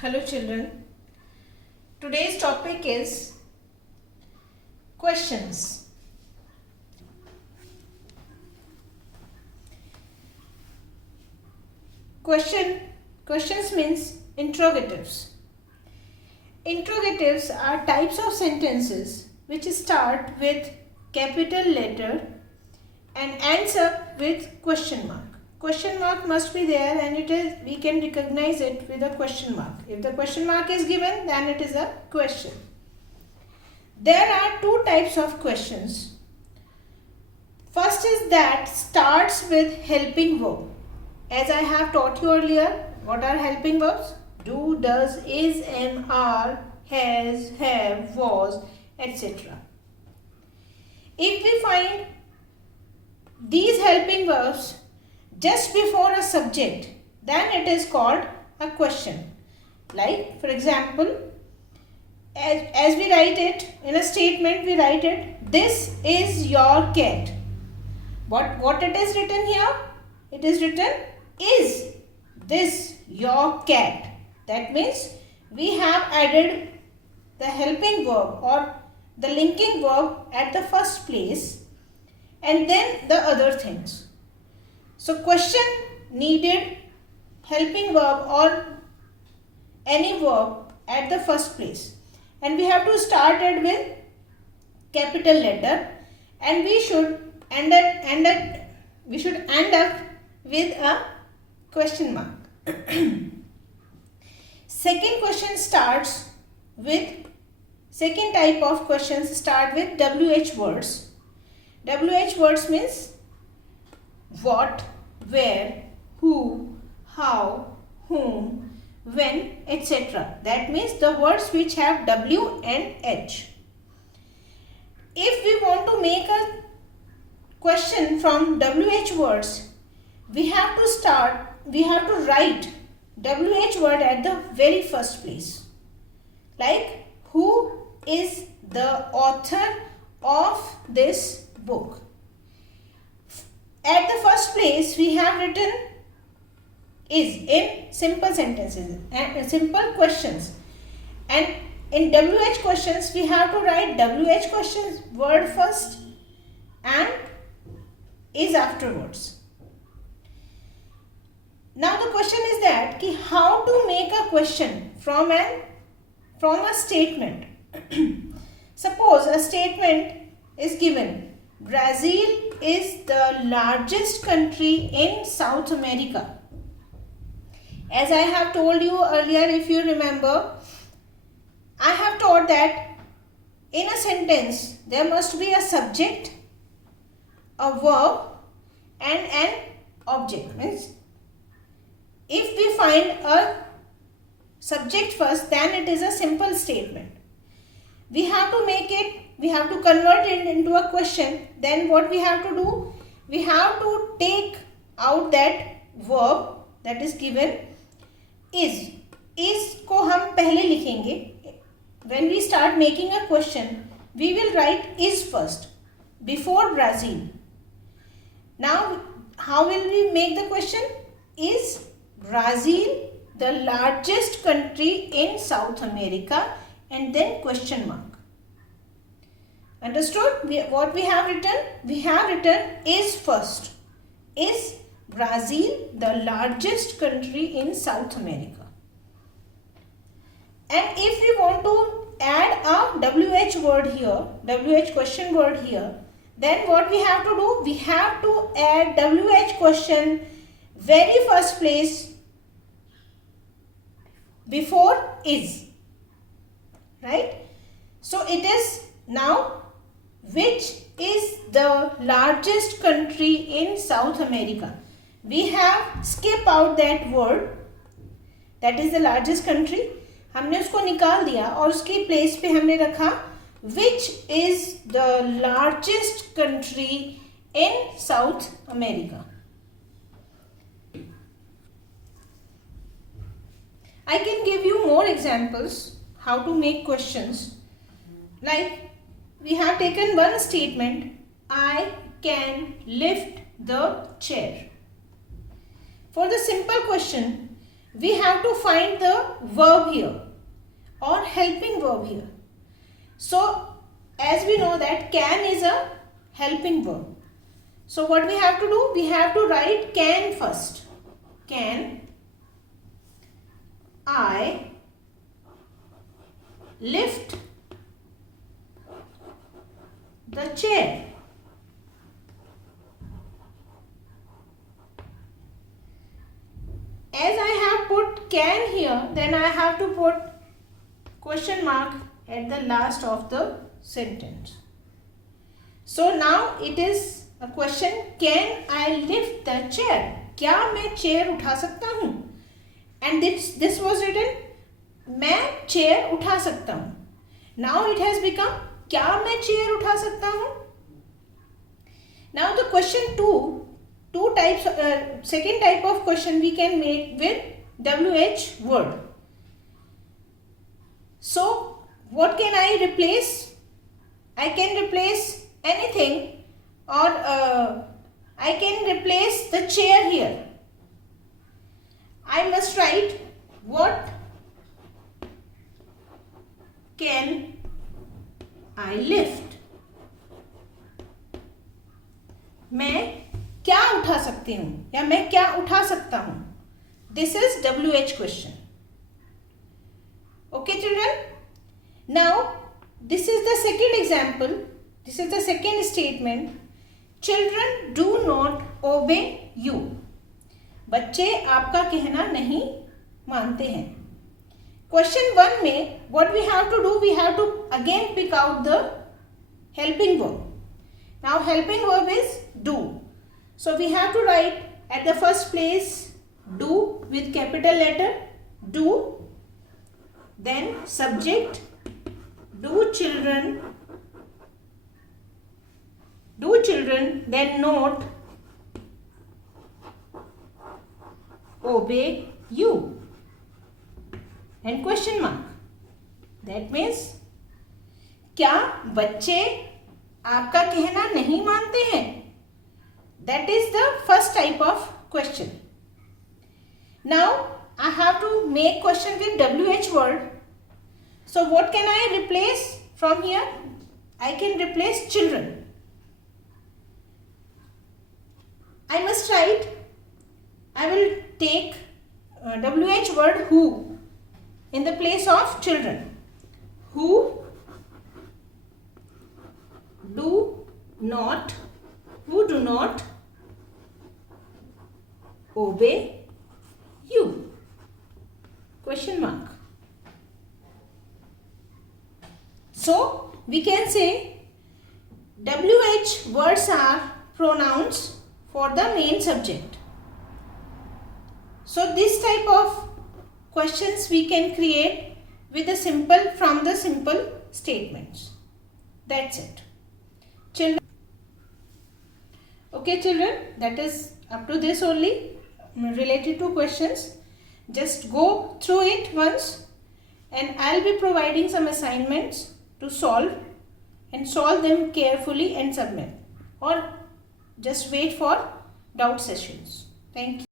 Hello children. Today's topic is questions. Questions means interrogatives. Interrogatives are types of sentences which start with capital letter and ends up with question mark. Question mark must be there, and we can recognize it with a question mark. If the question mark is given, then it is a question. There are two types of questions. First is that starts with helping verb. As I have taught you earlier, what are helping verbs? Do, does, is, am, are, has, have, was, etc. If we find these helping verbs just before a subject, then it is called a question. Like, for example, as we write it in a statement, we write it, this is your cat. What it is written here? It is written, is this your cat? That means we have added the helping verb or the linking verb at the first place and then the other things. So question needed helping verb or any verb at the first place, and we have to start it with capital letter, and we should end up with a question mark. Second type of questions start with WH words. WH words means what, where, who, how, whom, when, etc. That means the words which have W and H. If we want to make a question from WH words, we have to write WH word at the very first place. Like, who is the author of this book? At the first place, we have written is in simple sentences and simple questions. And in WH questions, we have to write WH questions word first and is afterwards. Now the question is that how to make a question from a statement. Suppose a statement is given, Brazil is the largest country in South America. As I have told you earlier, if you remember, I have taught that in a sentence there must be a subject, a verb and an object. Means if we find a subject first, then it is a simple statement. We have to convert it into a question. Then what we have to do? We have to take out that verb that is given, is. Is को हम पहले लिखेंगे. When we start making a question, we will write is first before Brazil. Now, how will we make the question? Is Brazil the largest country in South America? And then question mark. Understood? What we have written? We have written is first. Is Brazil the largest country in South America? And if we want to add a WH word here, WH question word here, then what we have to do? We have to add WH question very first place before is. Right? So it is now, which is the largest country in South America? We have skipped out that word, that is the largest country. हमने उसको निकाल दिया और उसकी place पे हमने रखा which is the largest country in South America. I can give you more examples how to make questions. Like, we have taken one statement, I can lift the chair. For the simple question, we have to find the verb here or helping verb here. So as we know that can is a helping verb. So what we have to do? We have to write can first. Can I lift the chair? As I have put can here, then I have to put question mark at the last of the sentence. So now it is a question, can I lift the chair? क्या मैं chair उठा सकता हूँ? And this was written, मैं chair उठा सकता हूँ. Now it has become, क्या मैं चेयर उठा सकता हूँ? Now the question two types, second type of question we can make with WH word. So what can I replace? I can replace anything, or I can replace the chair here. I must write what can I lift? मैं क्या उठा सकती हूँ या मैं क्या उठा सकता हूँ? This is WH question. Okay children? Now this is the second example. This is the second statement. Children do not obey you. बच्चे आपका कहना नहीं मानते हैं. Question 1 में what we have to do? We have to again pick out the helping verb. Now helping verb is do. So we have to write at the first place do with capital letter, do, then subject, do children, then note, obey you, and question mark. That means क्या बच्चे आपका कहना नहीं मानते हैं? That is the first type of question. Now I have to make question with WH word. So what can I replace from here? I can replace children. I must write, I will take WH word who in the place of children. Who do not obey you? Question mark. So we can say WH words are pronouns for the main subject. So this type of questions we can create with the from the simple statements. That's it. Children. Okay children, that is up to this only related to questions. Just go through it once and I'll be providing some assignments to solve, and solve them carefully and submit, or just wait for doubt sessions. Thank you.